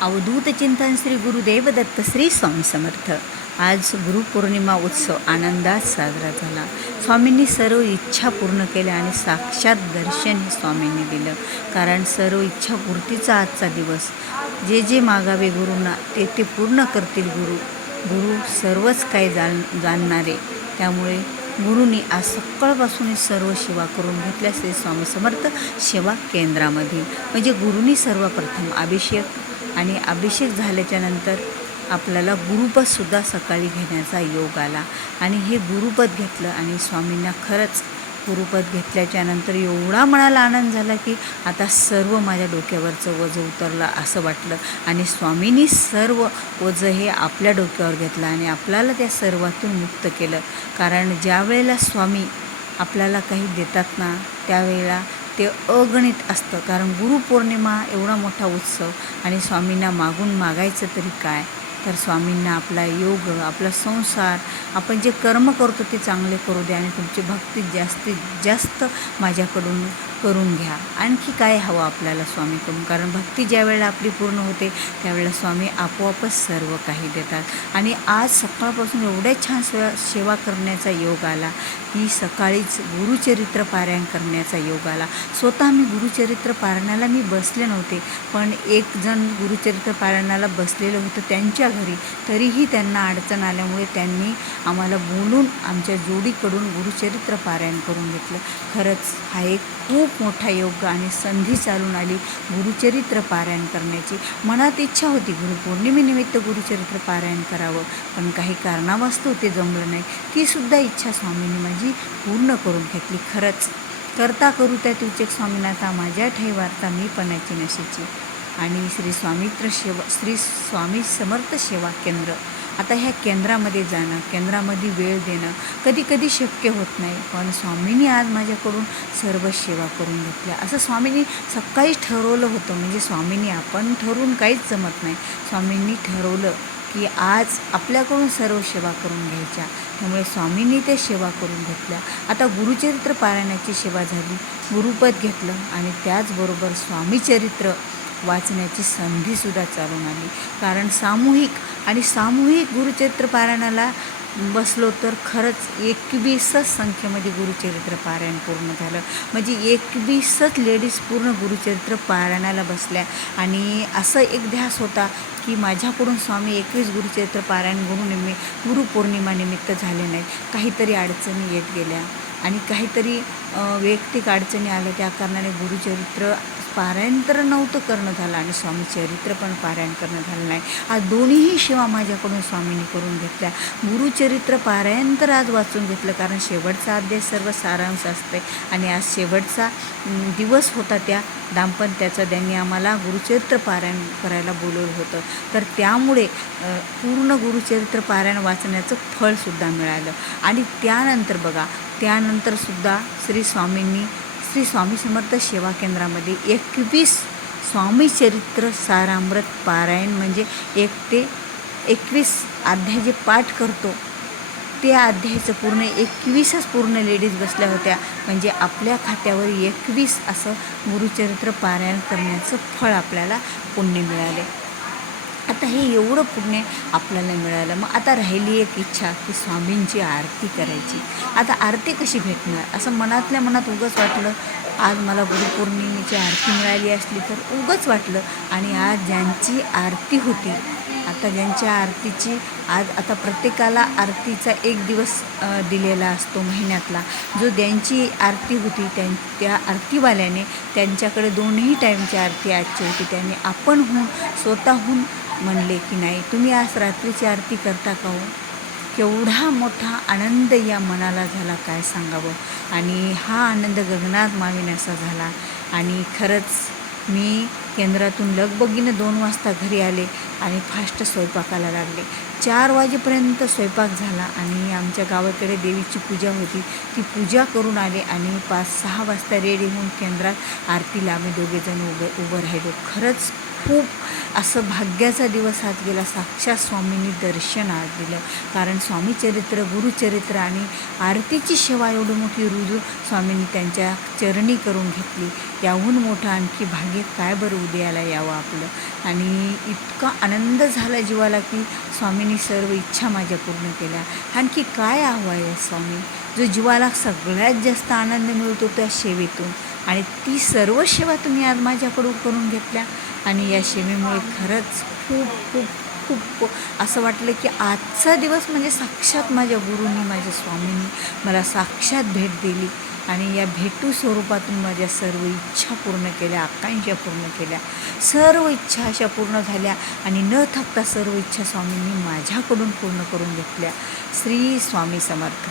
अवधूत चिंतन श्री गुरुदेव दत्त श्री स्वामी समर्थ. आज गुरुपौर्णिमा उत्सव आनंदात साजरा झाला. स्वामींनी सर्व इच्छा पूर्ण केल्या आणि साक्षात दर्शन हे स्वामींनी दिलं. कारण सर्व इच्छापूर्तीचा आजचा दिवस. जे जे मागावे गुरुंना ते ते पूर्ण करतील गुरु. गुरु सर्वच काही जाण जाणणारे. त्यामुळे गुरुनी आज सकाळपासून सर्व सेवा करून घेतल्या श्री स्वामी समर्थ सेवा केंद्रामध्ये. म्हणजे गुरुनी सर्वप्रथम अभिषेक आणि अभिषेक झाल्याच्यानंतर आपल्याला गुरुपदसुद्धा सकाळी घेण्याचा योग आला. आणि हे गुरुपद घेतलं आणि स्वामींना खरंच गुरुपद घेतल्याच्या नंतर एवढा मनाला आनंद झाला की आता सर्व माझ्या डोक्यावरचं वजं उतरलं असं वाटलं. आणि स्वामींनी सर्व वजं हे आपल्या डोक्यावर घेतलं आणि आपल्याला त्या सर्वातून मुक्त केलं. कारण ज्या वेळेला स्वामी आपल्याला काही देतात ना त्यावेळेला ते अगणित असतं. कारण गुरुपौर्णिमा एवढा मोठा उत्सव आणि स्वामींना मागून मागायचं तरी काय? तर स्वामींना आपला योग आपला संसार आपण जे कर्म करतो ते चांगले करू द्या आणि तुमची भक्ती जास्तीत जास्त माझ्याकडून करून घ्या. आणखी काय हवं आपल्याला स्वामीकडून कारण भक्ती ज्या वेळेला आपली पूर्ण होते त्यावेळेला स्वामी आपोआपच सर्व काही देतात. आणि आज सकाळपासून एवढ्या छान सेवा सेवा करण्याचा योग आला की सकाळीच गुरुचरित्र पारायण करण्याचा योग आला. स्वतः मी गुरुचरित्र पारायणाला मी बसले नव्हते पण एक जण गुरुचरित्र पारायणाला बसलेलं होतं त्यांच्या घरी तरीही त्यांना अडचण आल्यामुळे त्यांनी आम्हाला बोलून आमच्या जोडीकडून गुरुचरित्र पारायण करून घेतलं. खरंच हा एक खूप मोठा योग आणि संधी चालून आली गुरुचरित्र पारायण करण्याची. मनात इच्छा होती गुरुपौर्णिमेनिमित्त गुरुचरित्र पारायण करावं पण काही कारणावास्तव ते जमलं नाही. ती सुद्धा इच्छा स्वामींनी माझी पूर्ण करून घेतली खरंच. करता करू त्या तुझे स्वामीनाथा माझ्या ठेवार्ता मी पणाची नशेची आणि श्री स्वामित्र सेवा श्री स्वामी समर्थ सेवा केंद्र. आता ह्या केंद्रामध्ये जाणं केंद्रामध्ये वेळ देणं कधी कधी शक्य होत नाही. पण स्वामींनी आज माझ्याकडून सर्व सेवा करून घेतल्या. असं स्वामींनी सकाळीच ठरवलं होतं. म्हणजे स्वामींनी आपण ठरवून काहीच जमत नाही. स्वामींनी ठरवलं की आज आपल्याकडून सर्व सेवा करून घ्यायच्या. त्यामुळे स्वामींनी त्या सेवा करून घेतल्या. आता गुरुचरित्र पारायणाची सेवा झाली. गुरुपद घेतलं आणि त्याचबरोबर स्वामीचरित्र वाचण्याची संधीसुद्धा चालून आली. कारण सामूहिक आणि सामूहिक गुरुचरित्र पारायणाला बसलो तर खरंच एकवीसच संख्येमध्ये गुरुचरित्र पारायण पूर्ण झालं. म्हणजे एकवीसच लेडीज पूर्ण गुरुचरित्र पारायणाला बसल्या. आणि असं एक ध्यास होता की माझ्याकडून स्वामी एकवीस गुरुचरित्र पारायण गुरुनिमि गुरुपौर्णिमानिमित्त झाले नाहीत. काहीतरी अडचणी येत गेल्या. आणि काहीतरी वैयक्तिक अडचणी आल्या. त्या कारणाने गुरुचरित्र पारायण तर नव्हतं करणं झालं आणि स्वामी चरित्र पण पारायण करणं झालं नाही. आज दोन्हीही शिवा माझ्याकडून स्वामींनी करून घेतल्या. गुरुचरित्र पारायण तर आज वाचून घेतलं कारण शेवटचा अध्याय सर्व सारांश असते आणि आज शेवटचा दिवस होता त्या दाम्पत्याचा. त्यांनी आम्हाला गुरुचरित्र पारायण करायला बोलवलं होतं. तर त्यामुळे पूर्ण गुरुचरित्र पारायण वाचण्याचं फळसुद्धा मिळालं. आणि त्यानंतर बघा त्यानंतरसुद्धा श्री स्वामींनी श्री स्वामी समर्थ सेवा केंद्रामध्ये एकवीस स्वामी चरित्र सारामृत पारायण म्हणजे एक ते एकवीस अध्याय जे पाठ करतो त्या अध्यायाचं पूर्ण एकवीसच पूर्ण लेडीज बसल्या होत्या. म्हणजे आपल्या खात्यावर एकवीस असं गुरुचरित्र पारायण करण्याचं फळ आपल्याला पुण्य मिळाले. आता हे एवढं पुण्य आपल्याला मिळालं. मग आता राहिली एक इच्छा की स्वामींची आरती करायची. आता आरती कशी भेटणार? असं मनातल्या मनात उगंच वाटलं आज मला गुरुपौर्णिमेची आरती मिळाली असली तर उगंच वाटलं. आणि आज ज्यांची आरती होती आता ज्यांच्या आरतीची आज आता प्रत्येकाला आरतीचा एक दिवस दिलेला असतो महिन्यातला. जो ज्यांची आरती होती त्यां त्या आरतीवाल्याने त्यांच्याकडे दोन्ही टाईमची आरती आजची होती. त्याने आपणहून स्वतःहून म्हणले की नाही तुम्ही आज रात्रीची आरती करता का हो? केवढा मोठा आनंद या मनाला झाला काय सांगावं? आणि हा आनंद गगनात माविण्याचा झाला. आणि खरंच मी केंद्रातून लगबगीनं दोन वाजता घरी आले आणि फास्ट स्वयंपाकाला लागले. चार वाजेपर्यंत स्वयंपाक झाला आणि आमच्या गावाकडे देवीची पूजा होती. ती पूजा करून आले आणि पाच सहा वाजता रेडी होऊन केंद्रात आरतीला आम्ही दोघेजण उभं उभं राहिलो. खरंच खूप असं भाग्याचा दिवस आत गेला. साक्षात स्वामींनी दर्शन आज दिलं. कारण स्वामी चरित्र गुरुचरित्र आणि आरतीची सेवा एवढी मोठी रुजू स्वामींनी त्यांच्या चरणी करून घेतली. याहून मोठं आणखी भाग्य काय बरं उदयाला यावं आपलं? आणि इतका आनंद झाला जीवाला की स्वामींनी सर्व इच्छा माझ्या पूर्ण केल्या. आणखी काय हवं आहे स्वामी? जो जीवाला सगळ्यात जास्त आनंद मिळतो त्या सेवेतून. आणि ती सर्व सेवा तुम्ही आज माझ्याकडून करून घेतल्या. आणि या सेवेमुळे खरंच खूप खूप खूप असं वाटलं की आजचा दिवस म्हणजे साक्षात माझ्या गुरूंनी माझ्या स्वामींनी मला साक्षात भेट दिली. आणि या भेटू स्वरूपातून माझ्या सर्व इच्छा पूर्ण केल्या आकांक्षा पूर्ण केल्या. सर्व इच्छा अशा पूर्ण झाल्या आणि न थकता सर्व इच्छा स्वामींनी माझ्याकडून पूर्ण करून घेतल्या. श्री स्वामी समर्थ.